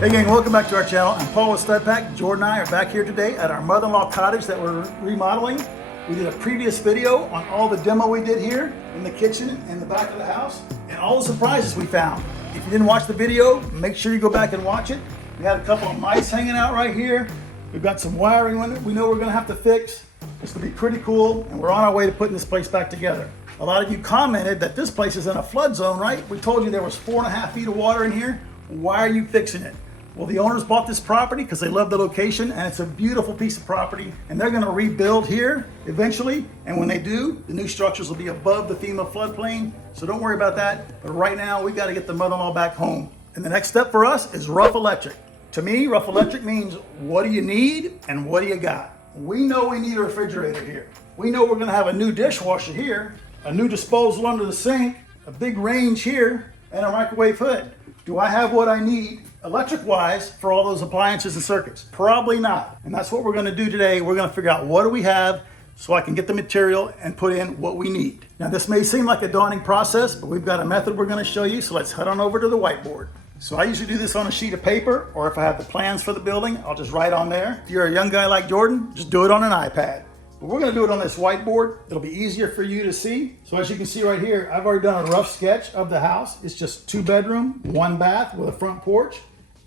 Hey gang, welcome back to our channel. I'm Paul with Stud Pack. Jordan and I are back here today at our mother-in-law cottage that we're remodeling. We did a previous video on all the demo we did here in the kitchen and the back of the house and all the surprises we found. If you didn't watch the video, make sure you go back and watch it. We had a couple of mice hanging out right here. We've got some wiring we know we're gonna have to fix. It's gonna be pretty cool, and we're on our way to putting this place back together. A lot of you commented that this place is in a flood zone, right? We told you there was 4.5 feet of water in here. Why are you fixing it? Well, the owners bought this property because they love the location, and it's a beautiful piece of property, and they're going to rebuild here eventually, and when they do, the new structures will be above the FEMA floodplain, so don't worry about that. But right now, we got to get the mother-in-law back home. And the next step for us is rough electric. To me, rough electric means what do you need and what do you got? We know we need a refrigerator here. We know we're going to have a new dishwasher here, a new disposal under the sink, a big range here, and a microwave hood. Do I have what I need electric-wise for all those appliances and circuits? Probably not. And that's what we're gonna do today. We're gonna figure out what do we have so I can get the material and put in what we need. Now this may seem like a daunting process, but we've got a method we're gonna show you, so let's head on over to the whiteboard. So I usually do this on a sheet of paper, or if I have the plans for the building, I'll just write on there. If you're a young guy like Jordan, just do it on an iPad. But we're gonna do it on this whiteboard. It'll be easier for you to see. So as you can see right here, I've already done a rough sketch of the house. It's just 2 bedroom, 1 bath with a front porch.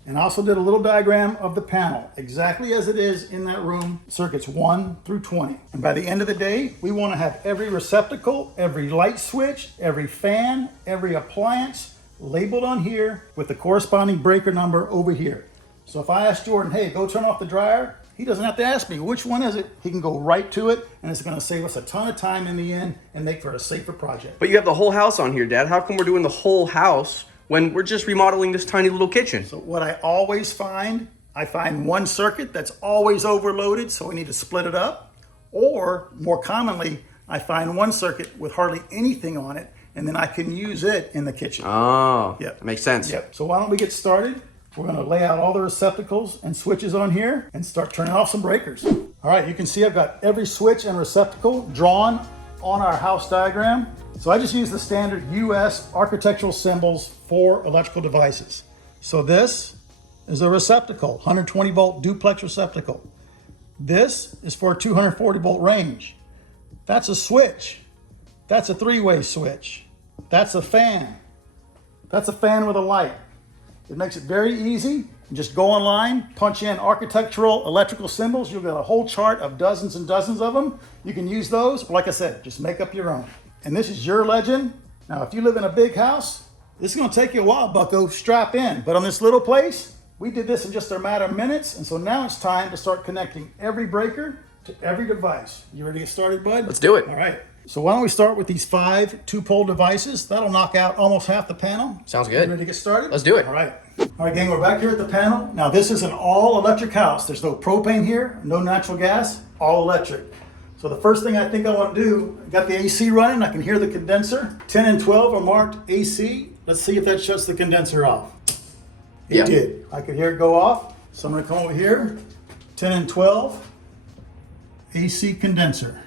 And I also did a little diagram of the panel, exactly as it is in that room, circuits 1 through 20. And by the end of the day, we wanna have every receptacle, every light switch, every fan, every appliance labeled on here with the corresponding breaker number over here. So if I ask Jordan, hey, go turn off the dryer, he doesn't have to ask me which one is it. He can go right to it, and it's gonna save us a ton of time in the end and make for a safer project. But you have the whole house on here, Dad. How come we're doing the whole house when we're just remodeling this tiny little kitchen? So what I always find, I find one circuit that's always overloaded, so we need to split it up. Or more commonly, I find one circuit with hardly anything on it, and then I can use it in the kitchen. Oh, yep. That makes sense. Yep. So why don't we get started? We're gonna lay out all the receptacles and switches on here and start turning off some breakers. All right, you can see I've got every switch and receptacle drawn on our house diagram. So I just use the standard US architectural symbols for electrical devices. So this is a receptacle, 120 volt duplex receptacle. This is for a 240 volt range. That's a switch. That's a 3-way switch. That's a fan. That's a fan with a light. It makes it very easy. Just go online, punch in architectural electrical symbols. You'll get a whole chart of dozens and dozens of them. You can use those, but like I said, just make up your own. And this is your legend. Now, if you live in a big house, this is gonna take you a while, bucko, strap in. But on this little place, we did this in just a matter of minutes. And so now it's time to start connecting every breaker to every device. You ready to get started, bud? Let's do it. All right. So why don't we start with these 5 2-pole devices? That'll knock out almost half the panel. Sounds good. You ready to get started? Let's do it. All right. All right, gang, we're back here at the panel. Now this is an all electric house. There's no propane here, no natural gas, all electric. So the first thing I think I want to do, I got the AC running. I can hear the condenser. 10 and 12 are marked AC. Let's see if that shuts the condenser off. It did. I could hear it go off. So I'm going to come over here. 10 and 12, AC condenser.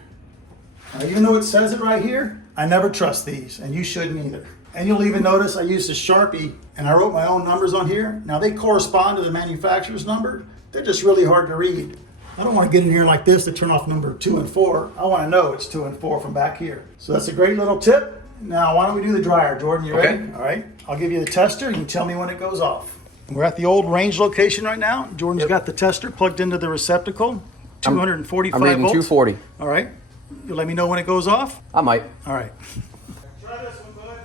Now, even though it says it right here, I never trust these, and you shouldn't either. And you'll even notice I used a Sharpie, and I wrote my own numbers on here. Now, they correspond to the manufacturer's number. They're just really hard to read. I don't want to get in here like this to turn off number 2 and 4. I want to know it's 2 and 4 from back here. So that's a great little tip. Now, why don't we do the dryer? Jordan, you ready? Okay. All right. I'll give you the tester. You can tell me when it goes off. We're at the old range location right now. Jordan's got the tester plugged into the receptacle. 245 I'm reading volts. 240. All right. You let me know when it goes off? I might. All right. Try this one, bud.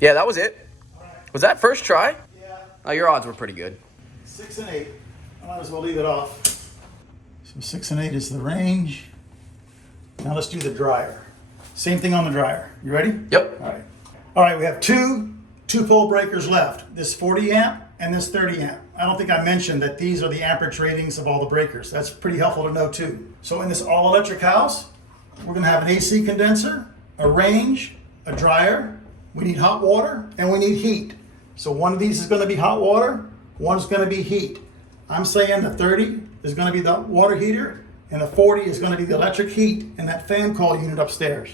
Yeah, that was it. All right. Was that first try? Yeah. Oh, your odds were pretty good. 6 and 8. I might as well leave it off. So 6 and 8 is the range. Now let's do the dryer. Same thing on the dryer. You ready? Yep. All right. All right, we have 2 2-pole breakers left. This 40 amp and this 30 amp. I don't think I mentioned that these are the amperage ratings of all the breakers. That's pretty helpful to know too. So in this all electric house, we're gonna have an AC condenser, a range, a dryer, we need hot water, and we need heat. So one of these is gonna be hot water, one's gonna be heat. I'm saying the 30 is gonna be the water heater, and the 40 is gonna be the electric heat in that fan coil unit upstairs.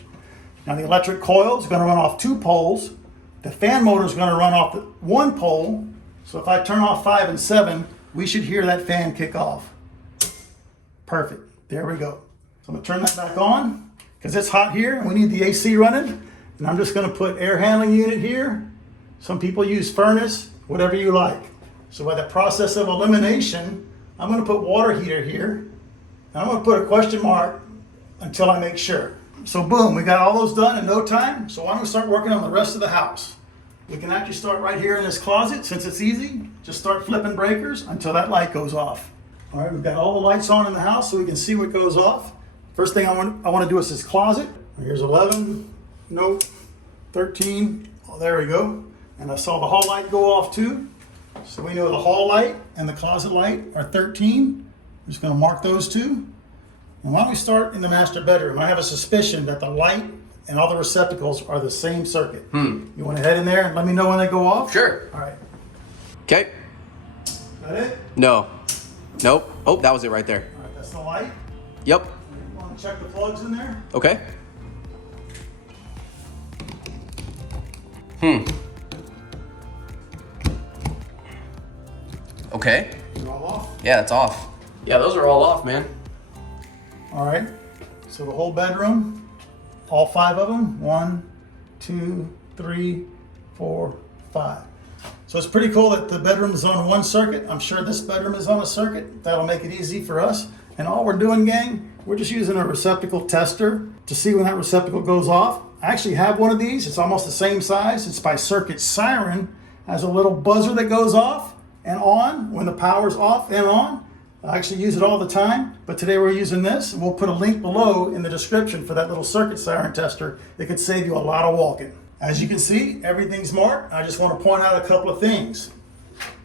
Now the electric coil is gonna run off 2 poles. The fan motor is gonna run off 1 pole. So if I turn off 5 and 7, we should hear that fan kick off. Perfect. There we go. So I'm gonna turn that back on because it's hot here and we need the AC running. And I'm just gonna put air handling unit here. Some people use furnace, whatever you like. So by the process of elimination, I'm gonna put water heater here. And I'm gonna put a question mark until I make sure. So boom, we got all those done in no time. So why don't we start working on the rest of the house? We can actually start right here in this closet since it's easy. Just start flipping breakers until that light goes off. All right, we've got all the lights on in the house so we can see what goes off. First thing I want to do is this closet. Here's 11, nope, 13, oh, there we go. And I saw the hall light go off too. So we know the hall light and the closet light are 13. I'm just gonna mark those two. And why don't we start in the master bedroom? I have a suspicion that the light and all the receptacles are the same circuit. You want to head in there and let me know when they go off? Sure. All right. Okay. That it? No. Nope. Oh, that was it right there. All right, that's the light. Yep. You want to check the plugs in there? Okay. Okay. They're all off. Yeah, it's off. Yeah, those are all off, man. All right. So the whole bedroom, all 5 of them. 1, 2, 3, 4, 5. So it's pretty cool that the bedroom is on one circuit. I'm sure this bedroom is on a circuit. That'll make it easy for us. And all we're doing, gang, we're just using a receptacle tester to see when that receptacle goes off. I actually have one of these. It's almost the same size. It's by Circuit SIREN. Has a little buzzer that goes off and on when the power's off and on. I actually use it all the time, but today we're using this, and we'll put a link below in the description for that little circuit siren tester. It could save you a lot of walking. As you can see, everything's marked. I just want to point out a couple of things.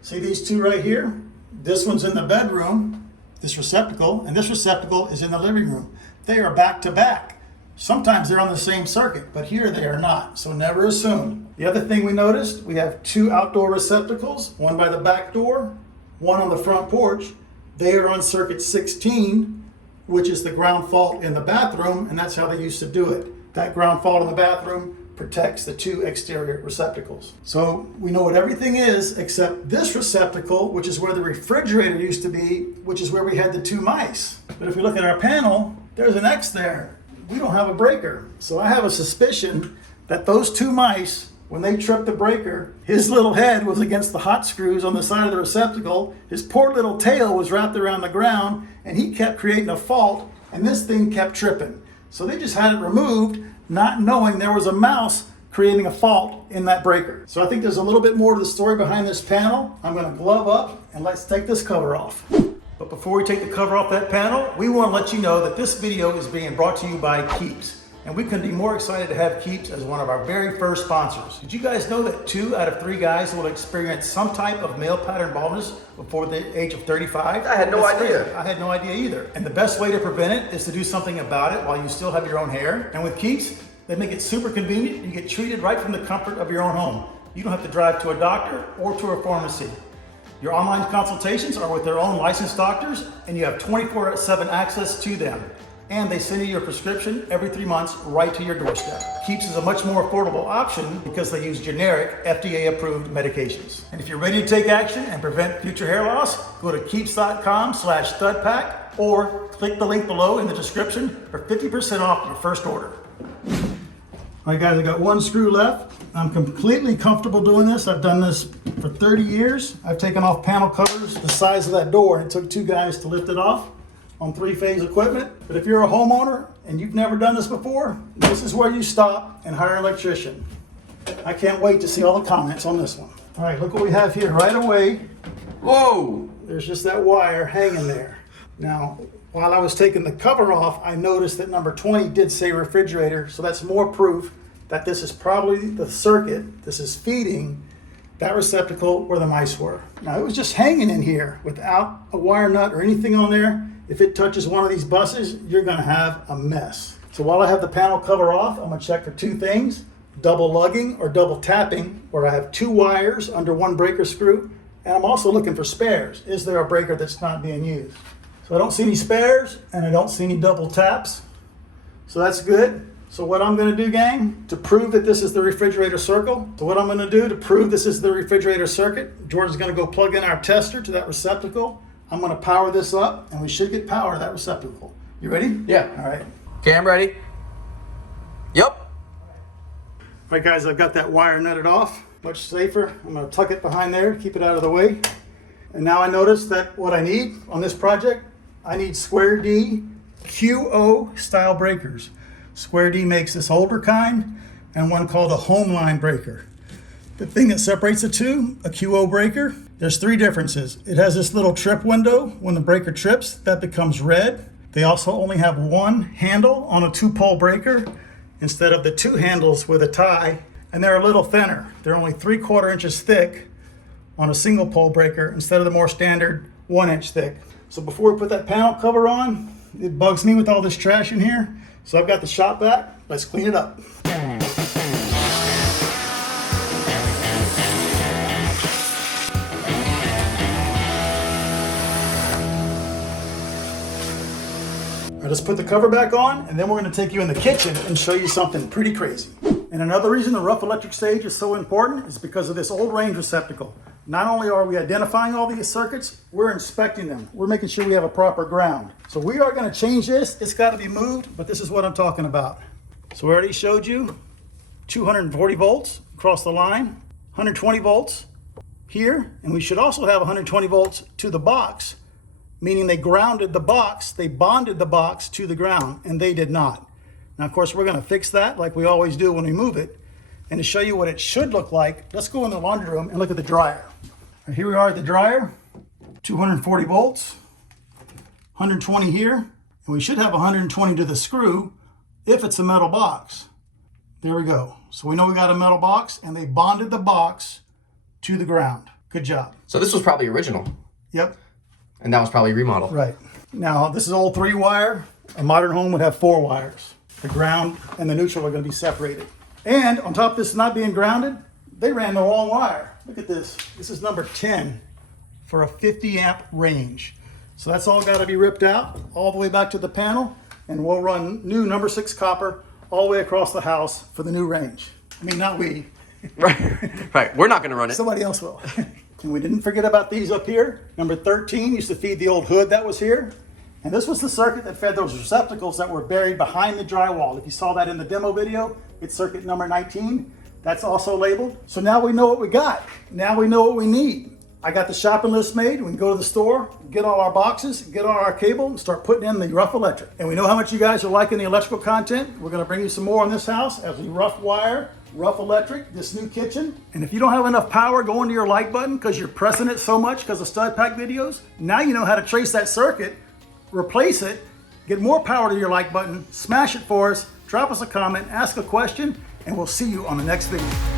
See these two right here? This one's in the bedroom, this receptacle, and this receptacle is in the living room. They are back to back. Sometimes they're on the same circuit, but here they are not, so never assume. The other thing we noticed, we have 2 outdoor receptacles, one by the back door, one on the front porch. They are on circuit 16, which is the ground fault in the bathroom, and that's how they used to do it. That ground fault in the bathroom protects the 2 exterior receptacles. So we know what everything is except this receptacle, which is where the refrigerator used to be, which is where we had the 2 mice. But if we look at our panel, there's an X there. We don't have a breaker. So I have a suspicion that those 2 mice, when they tripped the breaker, his little head was against the hot screws on the side of the receptacle. His poor little tail was wrapped around the ground, and he kept creating a fault, and this thing kept tripping. So they just had it removed, not knowing there was a mouse creating a fault in that breaker. So I think there's a little bit more to the story behind this panel. I'm gonna glove up, and let's take this cover off. But before we take the cover off that panel, we want to let you know that this video is being brought to you by Keeps. And we couldn't be more excited to have Keeps as one of our very first sponsors. Did you guys know that 2 out of 3 guys will experience some type of male pattern baldness before the age of 35? I had no idea. Crazy. I had no idea either. And the best way to prevent it is to do something about it while you still have your own hair. And with Keeps, they make it super convenient. You get treated right from the comfort of your own home. You don't have to drive to a doctor or to a pharmacy. Your online consultations are with their own licensed doctors, and you have 24/7 access to them. And they send you your prescription every 3 months right to your doorstep. Keeps is a much more affordable option because they use generic FDA-approved medications. And if you're ready to take action and prevent future hair loss, go to keeps.com/studpack or click the link below in the description for 50% off your first order. All right, guys, I got 1 screw left. I'm completely comfortable doing this. I've done this for 30 years. I've taken off panel covers the size of that door, and it took 2 guys to lift it off on 3-phase equipment. But if you're a homeowner and you've never done this before, this is where you stop and hire an electrician. I can't wait to see all the comments on this one. All right, look what we have here right away. Whoa! There's just that wire hanging there. Now, while I was taking the cover off, I noticed that number 20 did say refrigerator, so that's more proof that this is probably the circuit. This is feeding that receptacle where the mice were. Now, it was just hanging in here without a wire nut or anything on there. If it touches one of these buses, you're gonna have a mess. So while I have the panel cover off, I'm gonna check for 2 things: double lugging or double tapping, where I have 2 wires under 1 breaker screw. And I'm also looking for spares. Is there a breaker that's not being used? So I don't see any spares and I don't see any double taps. So that's good. So what I'm gonna do, gang, to prove that this is the refrigerator circle, Jordan's gonna go plug in our tester to that receptacle. I'm gonna power this up, and we should get power to that receptacle. You ready? Yeah. All right. Okay, I'm ready. Yep. All right, guys, I've got that wire nutted off, much safer. I'm gonna tuck it behind there, keep it out of the way. And now I notice that what I need on this project, I need Square D QO style breakers. Square D makes this older kind and one called a home line breaker. The thing that separates the two, a QO breaker, there's three differences. It has this little trip window. When the breaker trips, that becomes red. They also only have one handle on a 2-pole breaker instead of the 2 handles with a tie. And they're a little thinner. They're only 3/4 inches thick on a single pole breaker instead of the more standard 1 inch thick. So before we put that panel cover on, it bugs me with all this trash in here. So I've got the shop vac. Let's clean it up. All right, let's put the cover back on, and then we're going to take you in the kitchen and show you something pretty crazy. And another reason the rough electric stage is so important is because of this old range receptacle. Not only are we identifying all these circuits, we're inspecting them. We're making sure we have a proper ground. So we are going to change this. It's got to be moved, but this is what I'm talking about. So we already showed you 240 volts across the line, 120 volts here, and we should also have 120 volts to the box, meaning they grounded the box, they bonded the box to the ground, and they did not. Now, of course, we're going to fix that like we always do when we move it. And to show you what it should look like, let's go in the laundry room and look at the dryer. Right, here we are at the dryer, 240 volts, 120 here, and we should have 120 to the screw if it's a metal box. There we go. So we know we got a metal box, and they bonded the box to the ground. Good job. So this was probably original, Yep. and that was probably remodeled. Right. Now, this is all 3-wire. A modern home would have 4 wires. The ground and the neutral are going to be separated. And on top of this not being grounded, they ran the wrong wire. Look at this. This is number 10 for a 50 amp range. So that's all got to be ripped out all the way back to the panel, and we'll run new number 6 copper all the way across the house for the new range. I mean, not we. Right. We're not going to run it. Somebody else will. And we didn't forget about these up here. Number 13 used to feed the old hood that was here. And this was the circuit that fed those receptacles that were buried behind the drywall. If you saw that in the demo video, it's circuit number 19. That's also labeled. So now we know what we got. Now we know what we need. I got the shopping list made. We can go to the store, get all our boxes, get all our cable, and start putting in the rough electric. And we know how much you guys are liking the electrical content. We're gonna bring you some more on this house as we rough wire, rough electric, this new kitchen. And if you don't have enough power going to your like button because you're pressing it so much because of stud pack videos, now you know how to trace that circuit, replace it, get more power to your like button, smash it for us, drop us a comment, ask a question, and we'll see you on the next video.